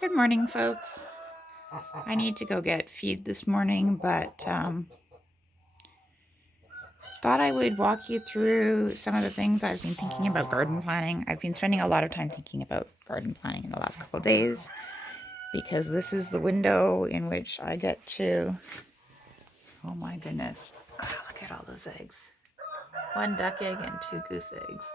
Good morning, folks. I need to go get feed this morning, but thought I would walk you through some of the things I've been thinking about garden planning. I've been spending a lot of time thinking about garden planning in the last couple of days because this is the window in which I get to, oh my goodness, look at all those eggs. 1 duck egg and 2 goose eggs.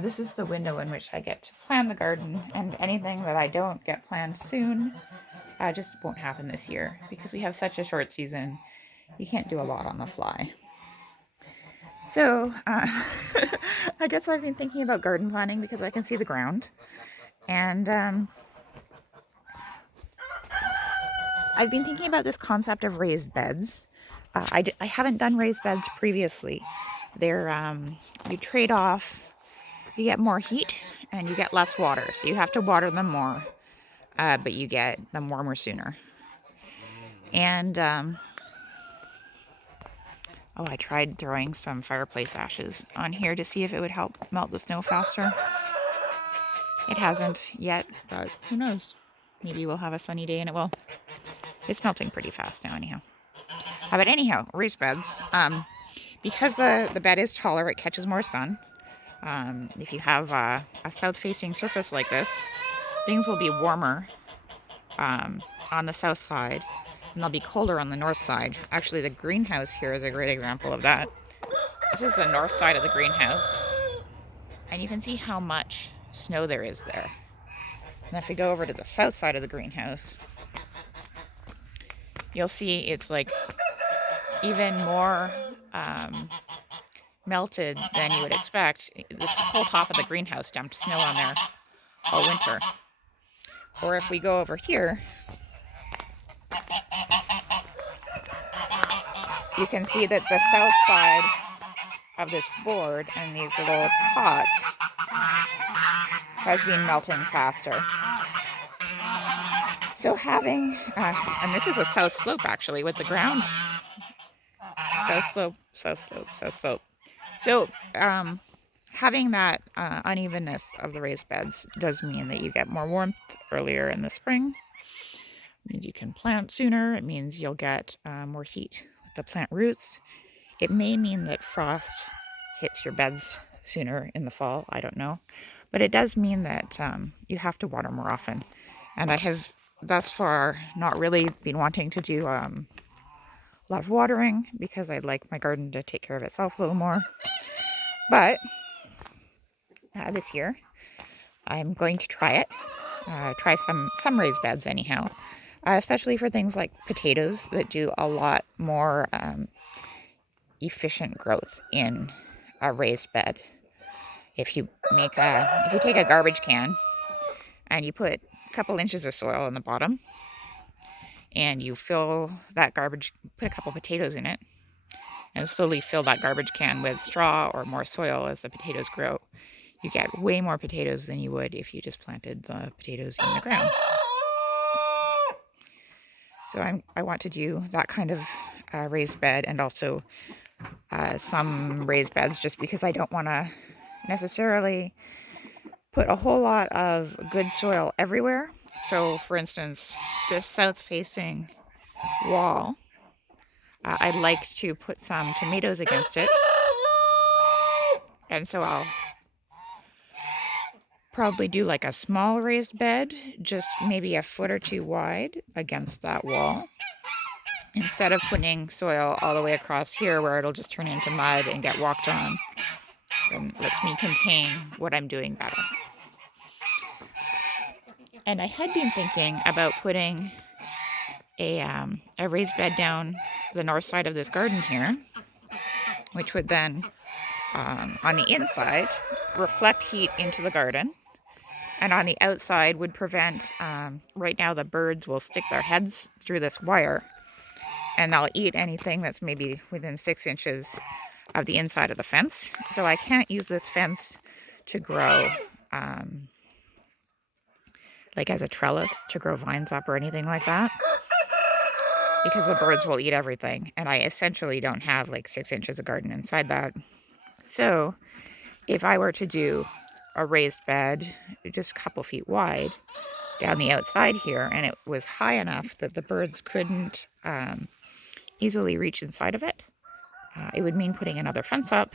This is the window in which I get to plan the garden, and anything that I don't get planned soon just won't happen this year because we have such a short season. You can't do a lot on the fly. So I guess I've been thinking about garden planning because I can see the ground, and I've been thinking about this concept of raised beds. I haven't done raised beds previously. They're you trade off. You get more heat and you get less water, so you have to water them more, but you get them warmer sooner. And I tried throwing some fireplace ashes on here to see if it would help melt the snow faster. It hasn't yet, but who knows? Maybe we'll have a sunny day and it will. It's melting pretty fast now anyhow. But anyhow, raised beds. Because the bed is taller, it catches more sun. If you have a south-facing surface like this, things will be warmer on the south side, and they'll be colder on the north side. Actually, the greenhouse here is a great example of that. This is the north side of the greenhouse, and you can see how much snow there is there. And if we go over to the south side of the greenhouse, you'll see it's like even more melted than you would expect. The whole top of the greenhouse dumped snow on there all winter. Or if we go over here, you can see that the south side of this board and these little pots has been melting faster. So having, and this is a south slope actually with the ground. South slope, south slope, south slope. So having that unevenness of the raised beds does mean that you get more warmth earlier in the spring. It means you can plant sooner. It means you'll get more heat with the plant roots. It may mean that frost hits your beds sooner in the fall. I don't know. But it does mean that you have to water more often. And I have thus far not really been wanting to do a lot of watering because I'd like my garden to take care of itself a little more. But this year I'm going to try it. Try some raised beds anyhow, especially for things like potatoes that do a lot more efficient growth in a raised bed. If you take a garbage can and you put a couple inches of soil in the bottom and you fill that garbage, put a couple potatoes in it, and slowly fill that garbage can with straw or more soil as the potatoes grow, you get way more potatoes than you would if you just planted the potatoes in the ground. So I want to do that kind of raised bed, and also some raised beds just because I don't want to necessarily put a whole lot of good soil everywhere. So for instance, this south-facing wall, I'd like to put some tomatoes against it. And so I'll probably do like a small raised bed, just maybe a foot or two wide against that wall, instead of putting soil all the way across here where it'll just turn into mud and get walked on. And lets me contain what I'm doing better. And I had been thinking about putting a raised bed down the north side of this garden here, which would then, on the inside, reflect heat into the garden, and on the outside would prevent, right now the birds will stick their heads through this wire, and they'll eat anything that's maybe within 6 inches of the inside of the fence. So I can't use this fence to grow, like as a trellis, to grow vines up or anything like that, because the birds will eat everything, and I essentially don't have like 6 inches of garden inside that. So if I were to do a raised bed just a couple feet wide down the outside here, and it was high enough that the birds couldn't easily reach inside of it. It would mean putting another fence up,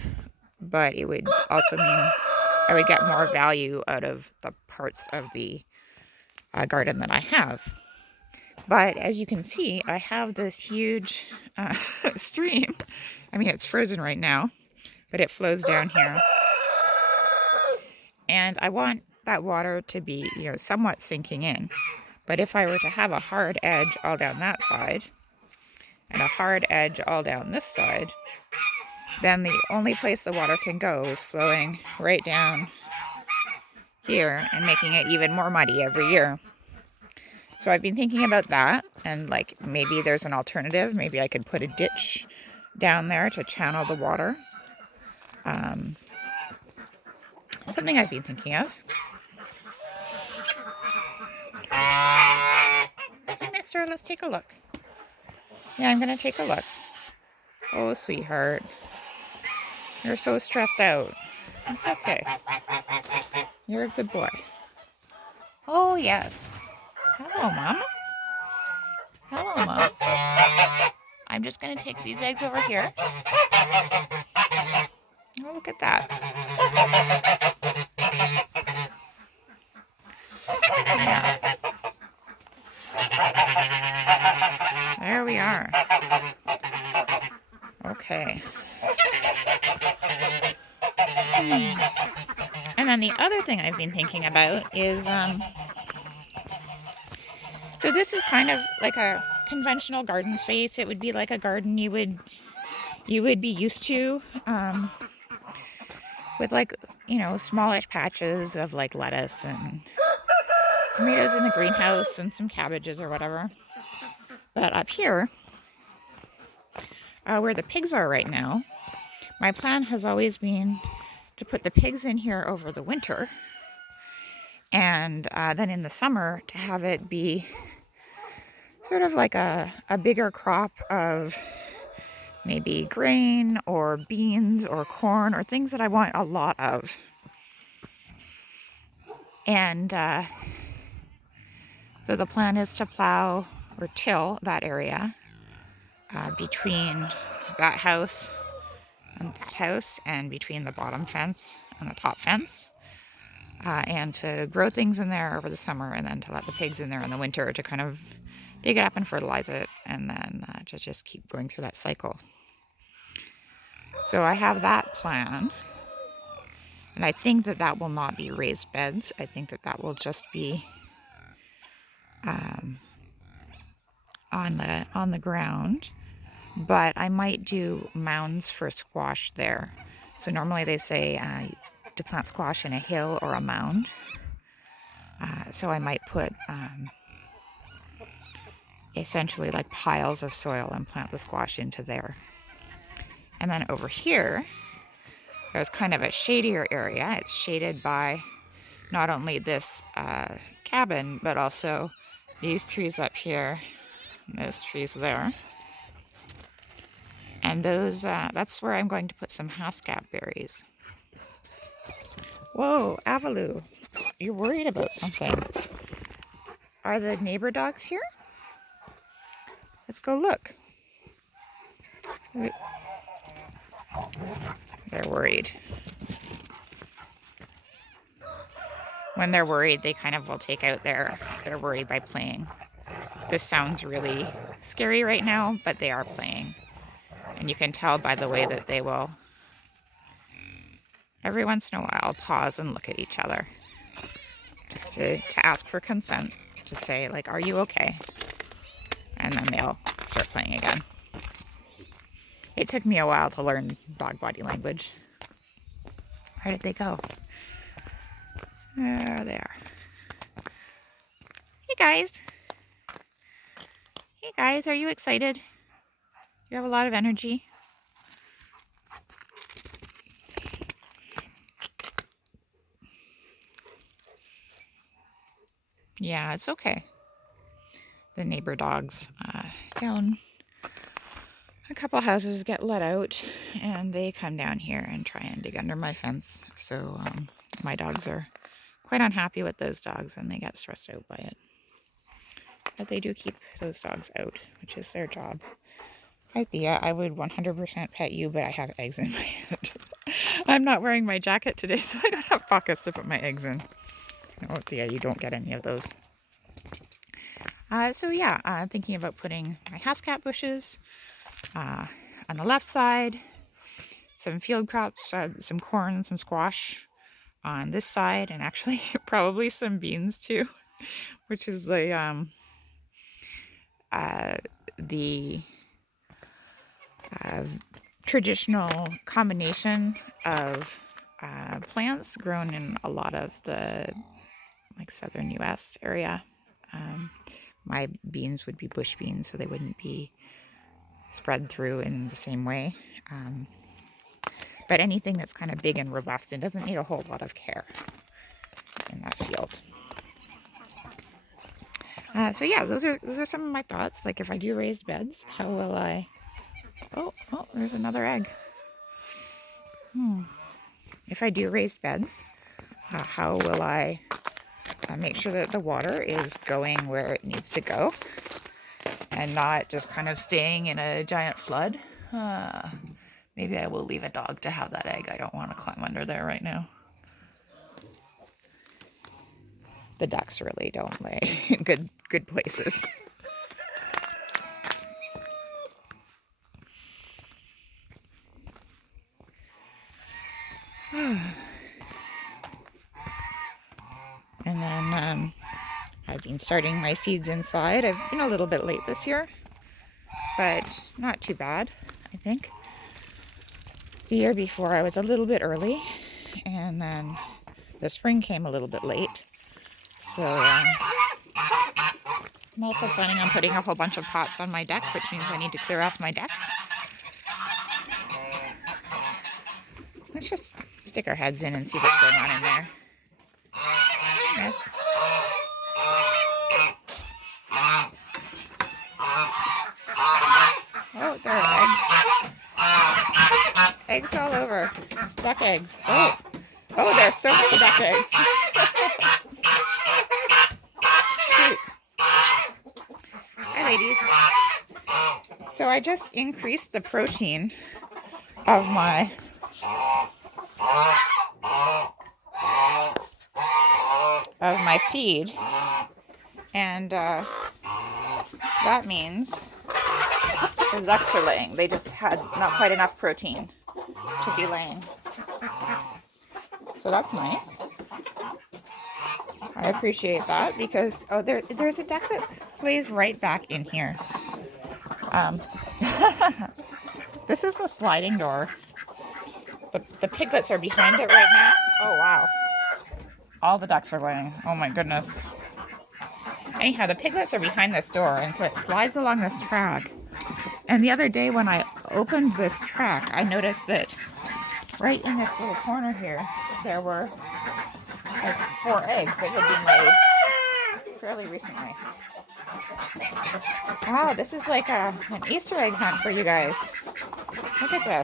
but it would also mean I would get more value out of the parts of the garden that I have. But as you can see, I have this huge stream. I mean, it's frozen right now, but it flows down here. And I want that water to be, somewhat sinking in. But if I were to have a hard edge all down that side and a hard edge all down this side, then the only place the water can go is flowing right down here and making it even more muddy every year. So I've been thinking about that, and like maybe there's an alternative. Maybe I could put a ditch down there to channel the water. Something I've been thinking of. Hey, mister, let's take a look. Yeah, I'm going to take a look. Oh, sweetheart. You're so stressed out. It's okay. You're a good boy. Oh, yes. Hello, Mama. Hello, Mom. I'm just going to take these eggs over here. Oh, look at that. Yeah. There we are. Okay. And then the other thing I've been thinking about is, so this is kind of like a conventional garden space. It would be like a garden you would be used to, with like, smallish patches of like lettuce and tomatoes in the greenhouse and some cabbages or whatever. But up here, where the pigs are right now, my plan has always been to put the pigs in here over the winter, and then in the summer to have it be sort of like a bigger crop of maybe grain or beans or corn or things that I want a lot of. And so the plan is to plow or till that area between that house and between the bottom fence and the top fence, and to grow things in there over the summer, and then to let the pigs in there in the winter to kind of dig it up and fertilize it, and then to just keep going through that cycle. So I have that plan, and I think that will not be raised beds. I think that will just be on the ground, but I might do mounds for squash there. So normally they say to plant squash in a hill or a mound. So I might put essentially like piles of soil and plant the squash into there. And then over here, there's kind of a shadier area. It's shaded by not only this cabin, but also these trees up here, and those trees there. And those, that's where I'm going to put some haskap berries. Whoa, Avaloo, you're worried about something. Are the neighbor dogs here? Let's go look. They're worried. When they're worried, they kind of will take out their worry by playing. This sounds really scary right now, but they are playing. And you can tell by the way that they will, every once in a while, pause and look at each other. Just to ask for consent, to say, like, are you okay? And then they'll start playing again. It took me a while to learn dog body language. Where did they go? There they are. Hey guys. Hey guys, are you excited? You have a lot of energy. Yeah, it's okay. The neighbor dogs down a couple houses get let out, and they come down here and try and dig under my fence. So my dogs are quite unhappy with those dogs and they get stressed out by it. But they do keep those dogs out, which is their job. Hi Thea, I would 100% pet you, but I have eggs in my head. I'm not wearing my jacket today, so I don't have pockets to put my eggs in. Oh Thea, you don't get any of those. So yeah, thinking about putting my hascat bushes on the left side, some field crops, some corn, some squash on this side, and actually probably some beans too, which is the traditional combination of plants grown in a lot of the southern US area. My beans would be bush beans, so they wouldn't be spread through in the same way. But anything that's kind of big and robust and doesn't need a whole lot of care in that field. So yeah, those are some of my thoughts. Like if I do raised beds, how will I... Oh, there's another egg. If I do raised beds, how will I make sure that the water is going where it needs to go and not just kind of staying in a giant flood? Maybe I will leave a dog to have that egg. I don't want to climb under there right now. The ducks really don't lay in good places. And then I've been starting my seeds inside. I've been a little bit late this year, but not too bad, I think. The year before I was a little bit early, and then the spring came a little bit late. So I'm also planning on putting a whole bunch of pots on my deck, which means I need to clear off my deck. Let's just stick our heads in and see what's going on in there. Yes. Oh, there are eggs. Eggs all over. Duck eggs. Oh, there's so many duck eggs. Cute. Hi, ladies. So I just increased the protein of my feed, and that means the ducks are laying. They just had not quite enough protein to be laying. So that's nice. I appreciate that because, there's a duck that lays right back in here. This is the sliding door. The piglets are behind it right now. Oh, wow. All the ducks are laying. Oh, my goodness. Anyhow, the piglets are behind this door, and so it slides along this track. And the other day when I opened this track, I noticed that right in this little corner here, there were like 4 eggs that had been laid fairly recently. Wow, this is like an Easter egg hunt for you guys. Look at this.